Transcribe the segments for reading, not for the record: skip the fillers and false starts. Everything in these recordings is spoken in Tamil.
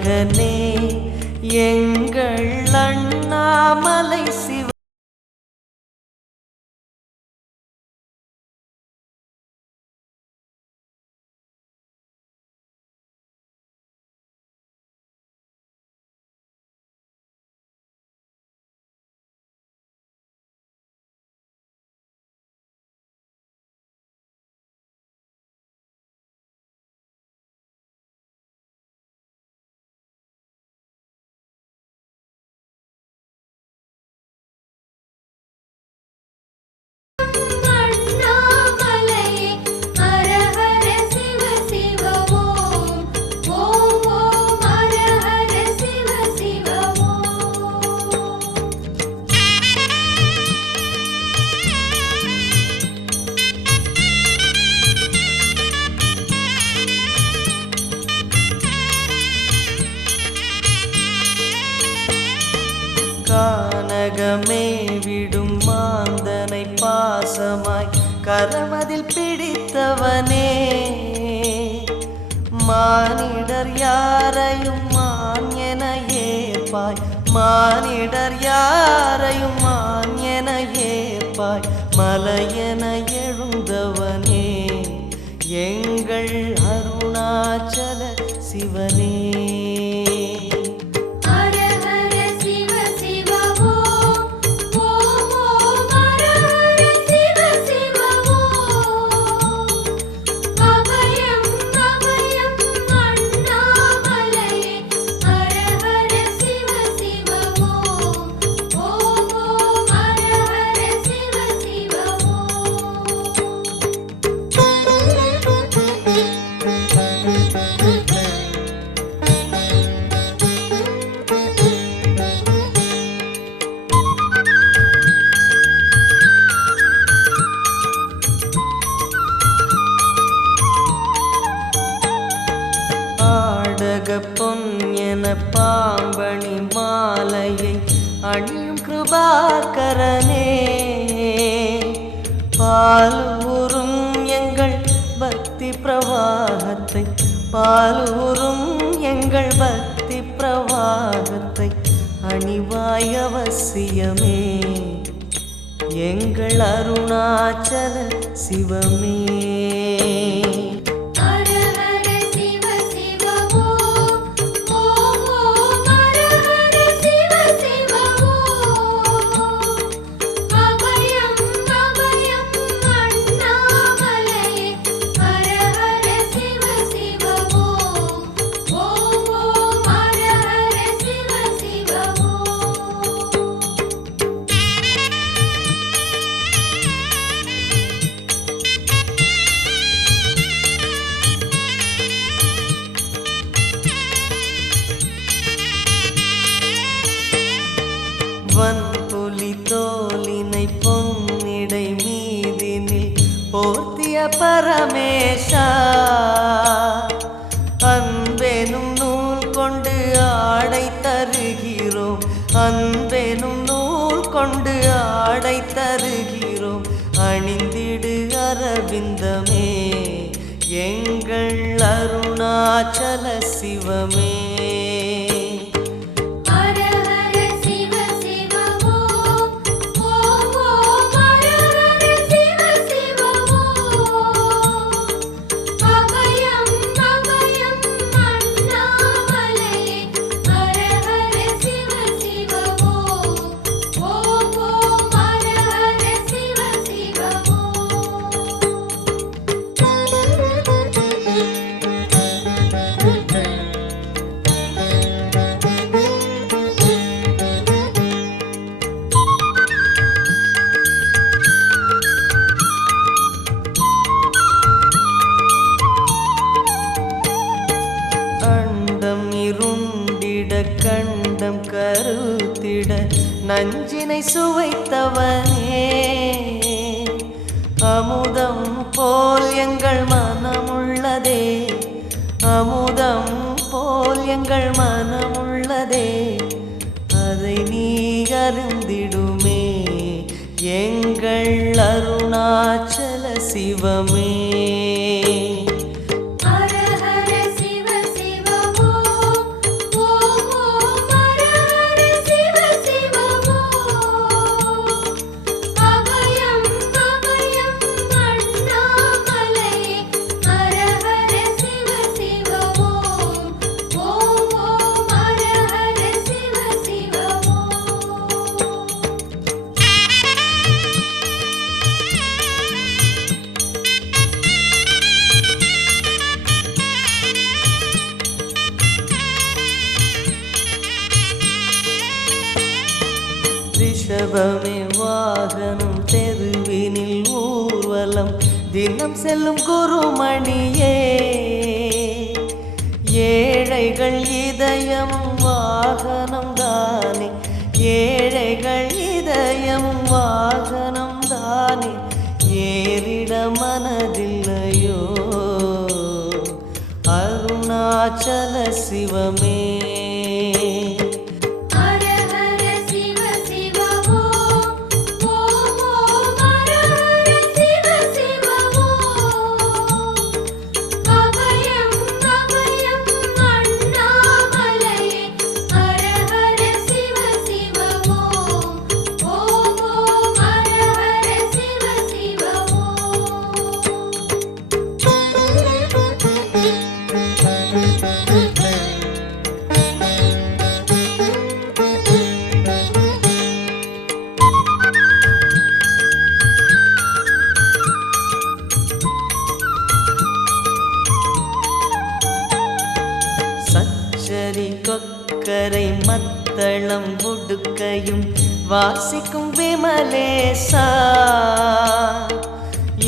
நாயகனே எங்கள் அண்ணாமலை சிவ கானகமே விடும் மாந்தனை பாசமாய் கரமதில் பிடித்தவனே மானிடர் யாரையும் மான் என ஏற்பாய் மானிடர் யாரையும் மான் என ஏற்பாய் மலையென எழுந்தவனே எங்கள் அருணாச்சல சிவனே பொன் என பாம்பணி மாலையை அணியும் கிருபாகரனே பாலூரும் எங்கள் பக்தி பிரவாகத்தை பாலூரும் எங்கள் பக்தி பிரவாகத்தை அணிவாய் அவசியமே எங்கள் அருணாச்சல சிவமே வன்புலி தோலினை பொன்னிடை மீதினில் போர்த்திய பரமேஷா அன்பெனும் நூல் கொண்டு ஆடை தருகிறோம் அன்பெனும் நூல் கொண்டு ஆடை தருகிறோம் அணிந்திடு அரவிந்தமே எங்கள் அருணாச்சல சிவமே கண்டம் கருத்திட நஞ்சினை சுவைத்தவனே அமுதம் போல் எங்கள் மனமுள்ளதே அமுதம் போல் எங்கள் மனமுள்ளதே அதை நீ அருந்திடுமே எங்கள் அருணாச்சல சிவமே ரிஷபமே வாகனம் தெருவினில் ஊர்வலம் தினம் செல்லும் குருமணியே ஏழைகள் இதயம் வாகனம் தானே ஏழைகள் இதயம் வாகனம் தானே ஏறிட மனதில்லையோ அருணாச்சல சிவமே கொக்கரை மத்தளம் உடுக்கையும் வாசிக்கும் விமலேசா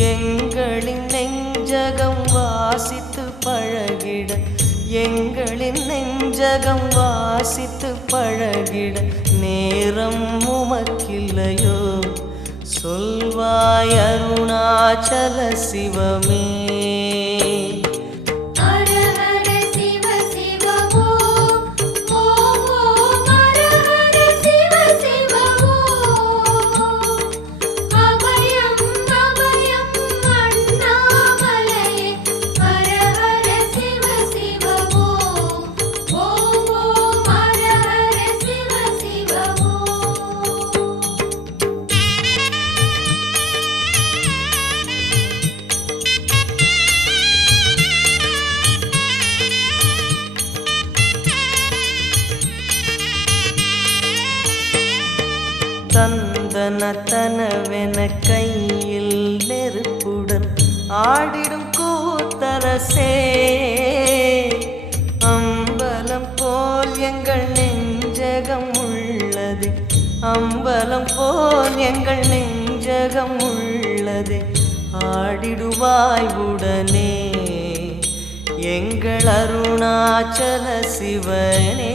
எங்களின் நெஞ்சகம் வாசித்து பழகிட எங்களின் நெஞ்சகம் வாசித்து பழகிட நேரம் உமக்கில்லையோ சொல்வாய் அருணாச்சல சிவமே தந்தனத்தனவென கையில் நெருப்புடன் ஆடிடும் கூத்தரசே அம்பலம் போல் எங்கள் நெஞ்சகம் உள்ளது அம்பலம் போல் எங்கள் நெஞ்சகம் உள்ளது ஆடிடுவாய் உடனே எங்கள் அருணாச்சல சிவனே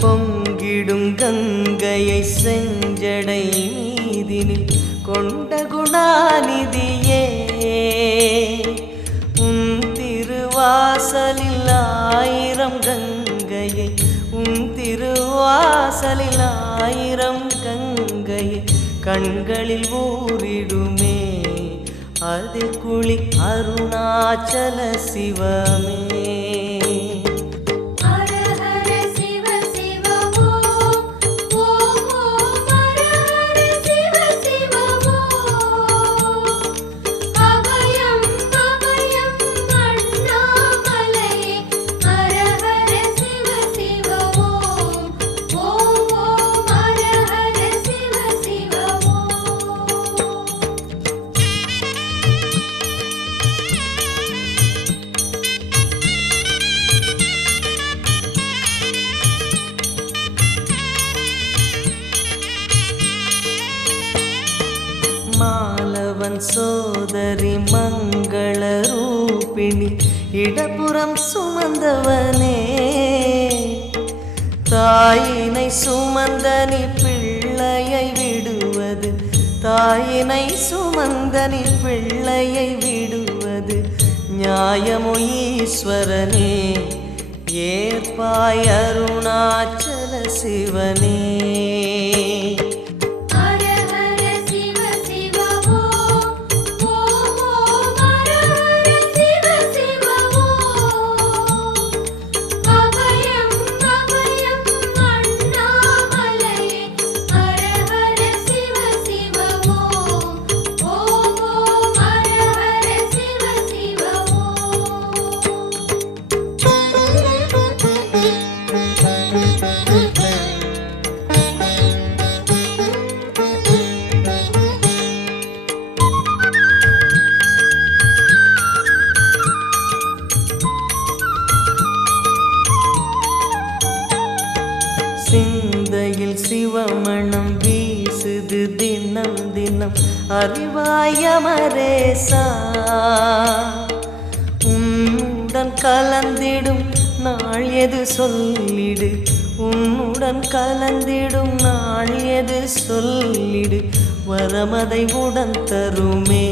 பொங்கிடும் கங்கையை செஞ்சடை மீதினில் கொண்ட குணாநிதியே உன் திருவாசலில் ஆயிரம் கங்கையை உன் திருவாசலில் ஆயிரம் கங்கையை கண்களில் ஊறிடுமே அதில் குளி அருணாச்சல சிவமே மாலவன் சோதரி மங்கள ரூபிணி இடப்புறம் சுமந்தவனே தாயினை சுமந்தனி பிள்ளையை விடுவது தாயினை சுமந்தனி பிள்ளையை விடுவது நியாயமோ ஈஸ்வரனே ஏற்பாய் அருணாச்சல சிவனே ஹர ஹர சிவ சிவ சிவமணம் வீசுது தினம் தினம் அறிவாயமரேசா உன்னுடன் கலந்திடும் நாள் எது சொல்லிடு உன்னுடன் கலந்திடும் நாள் எது சொல்லிடு வரமதை உடன் தருமே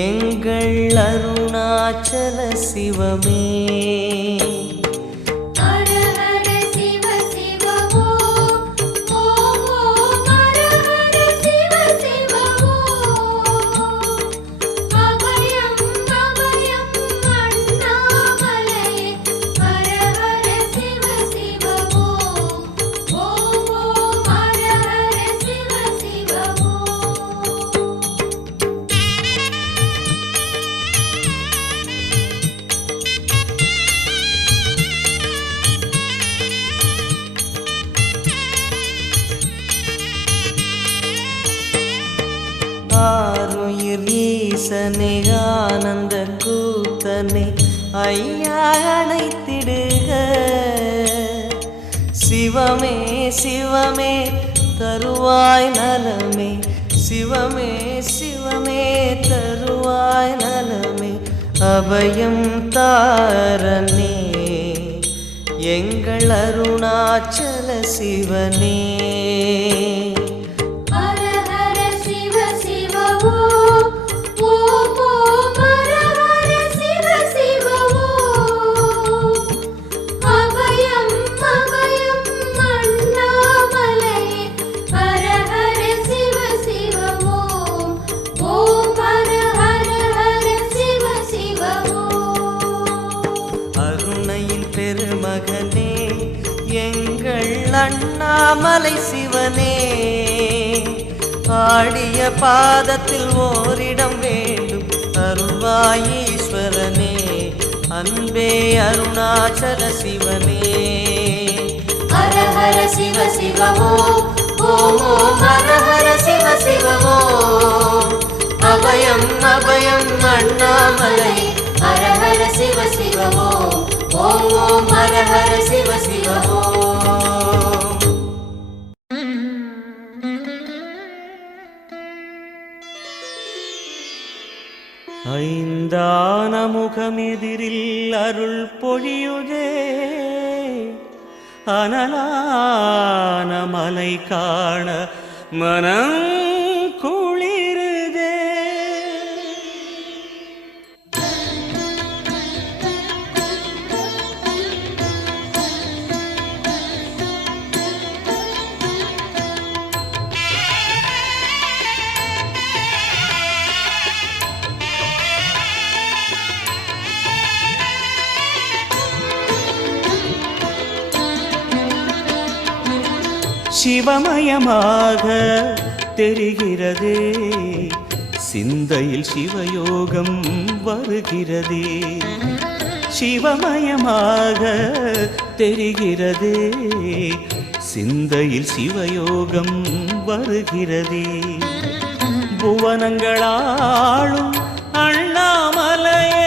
எங்கள் அருணாச்சல சிவமே ஆருயிர் ஈசனே ஆனந்த கூத்தனே ஐயா அணைத்திடுக சிவமே சிவமே தருவாய் நலமே சிவமே சிவமே தருவாய் நலமே அபயம் தாரனே எங்கள் அருணாச்சல சிவனே பெருமகனே எங்கள் அண்ணாமலை சிவனே ஆடிய பாதத்தில் ஓரிடம் வேண்டும் அருள்வாயீஸ்வரனே அன்பே அருணாச்சல சிவனே ஹர ஹர சிவ சிவமோ ஓம் ஓம் ஹர ஹர சிவ சிவமோ அபயம் அபயம் அண்ணாமலை ஹர ஹர சிவ சிவமோ ஓம் ஓம் ஹர ஹர சிவ சிவமோ ஐந்தான முகமெதிரில் அருள் பொழியுதே அனலான மலை காண மனம் குளிருதே சிவமயமாக தெரிகிறதே சிந்தையில் சிவயோகம் வருகிறதே சிவமயமாக தெரிகிறதே சிந்தையில் சிவயோகம் வருகிறதே புவனங்களாளும் அண்ணாமலையே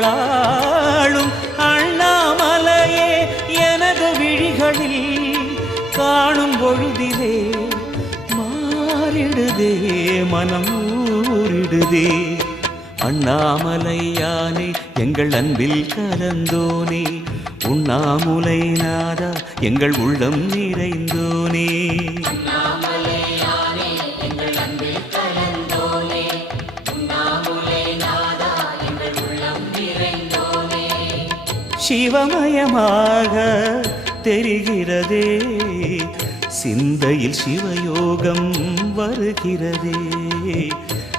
புவனங்களாளும் அண்ணாமலையே எனது விழிகளில் காணும் பொழுதிலே மாறிடுதே மனம் ஊறிடுதே அண்ணாமலையானே எங்கள் அன்பில் கலந்தோனே உண்ணாமுலை நாதா எங்கள் உள்ளம் நிறைந்தோனே சிவமயமாக தெரிகிறதே சிந்தையில் சிவயோகம் வருகிறதே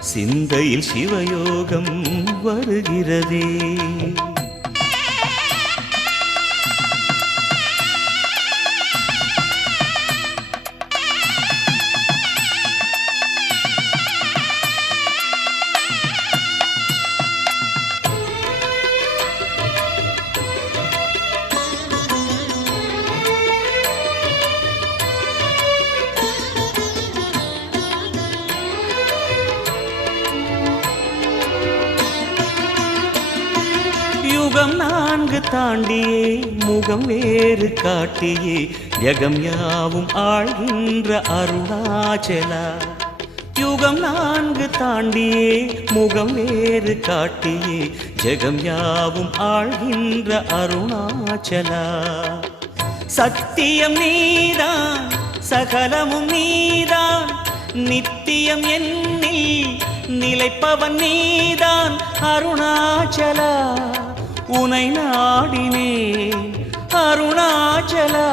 சிந்தையில் சிவயோகம் வருகிறதே நான்கு தாண்டியே முகம் வேறு காட்டியே யகம் யாவும் ஆழ்கின்ற அருணாச்சலா. யுகம் நான்கு தாண்டியே முகம் வேறு காட்டியே ஜெகம் யாவும் ஆழ்கின்ற அருணாச்சலா. சத்தியம் நீதான் சகலமும் நீதான் நித்தியம் என்னில் நிலைப்பவன் நீதான் அருணாச்சலா. உனை நாடினேன் அருணாச்சலா,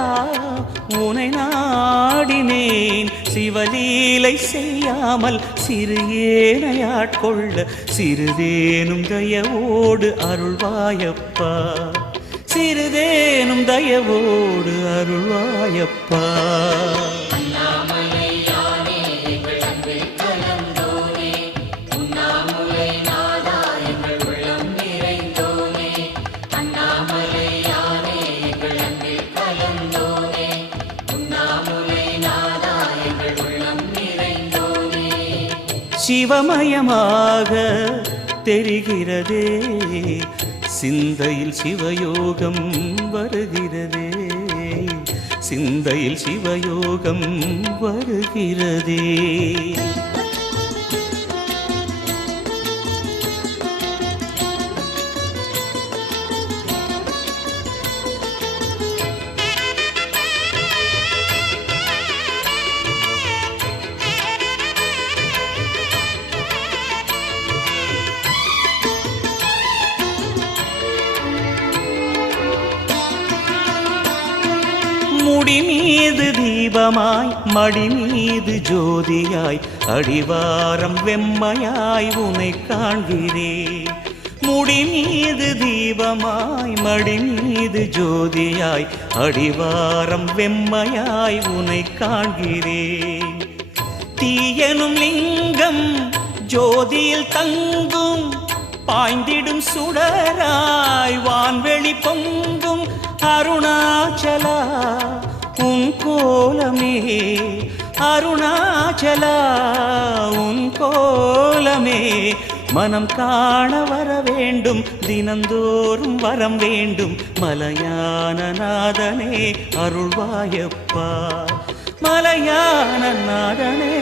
உனை நாடினேன். சிவலீலை செய்யாமல் சிறு ஏனையாட்கொள்ள சிறிதேனும் தயவோடு அருள்வாயப்பா. சிறிதேனும் தயவோடு அருள்வாயப்பா. சிவமயமாக தெரிகிறதே சிந்தையில் சிவயோகம் வருகிறதே. சிந்தையில் சிவயோகம் வருகிறதே. முடி மீது தீபமாய் மடி மீது ஜோதியாய் அடிவாரம் வெம்மையாய் உனை காண்கிறேன். முடி மீது தீபமாய் மடி மீது ஜோதியாய் அடிவாரம் வெம்மையாய் உனை காண்கிறேன். தீயனும் லிங்கம் ஜோதியில் தங்கும் பாய்ந்திடும் சுடராய் வான்வெளி பொங்கும் அருணாச்சலா. உன் கோலமே அருணாச்சலா, உன் கோலமே மனம் காண வர வேண்டும். தினந்தோறும் வரம் வேண்டும். மலையான நாதனே அருள்வாயப்பா. மலையான நாதனே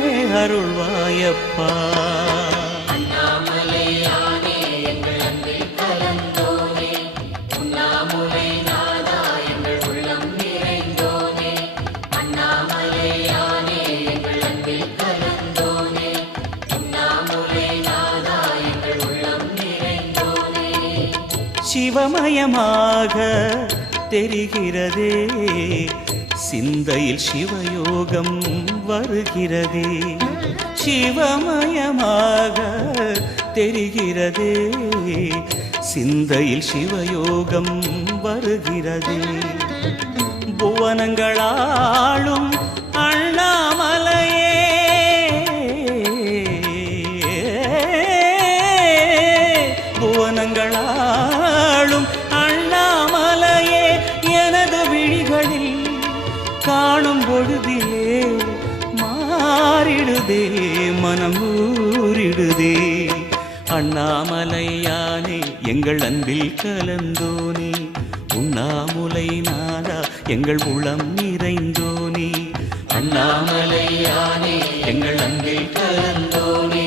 அருள்வாயப்பா. சிவமயமாக தெரிகிறதே சிந்தையில் சிவயோகம் வருகிறதே. சிவமயமாக தெரிகிறதே சிந்தையில் சிவயோகம் வருகிறதே. புவனங்களாளும் அண்ணாமலையே புவனங்களாளும் அண்ணாமலையே எனது விழிகளில் காணும் பொழுதிலே மாறிடுதே மனம் ஊறிடுதே. அண்ணாமலையானே எங்கள் அன்பில் கலந்தோனே, உண்ணாமுலை நாதா எங்கள் உளம் நிறைந்தோனே. அண்ணாமலையானே எங்கள் அன்பில் கலந்தோனே,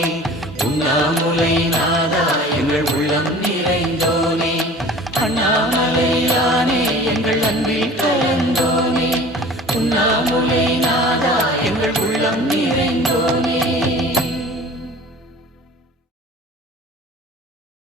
உண்ணாமுலை நாதா எங்கள் உள்ளம் நிறைந்தோனே. அண்ணாமலையானே எங்கள் அன்பில் கலந்தோனே, உண்ணாமுலை நாதா எங்கள் உள்ளம் நிறைந்தோனே.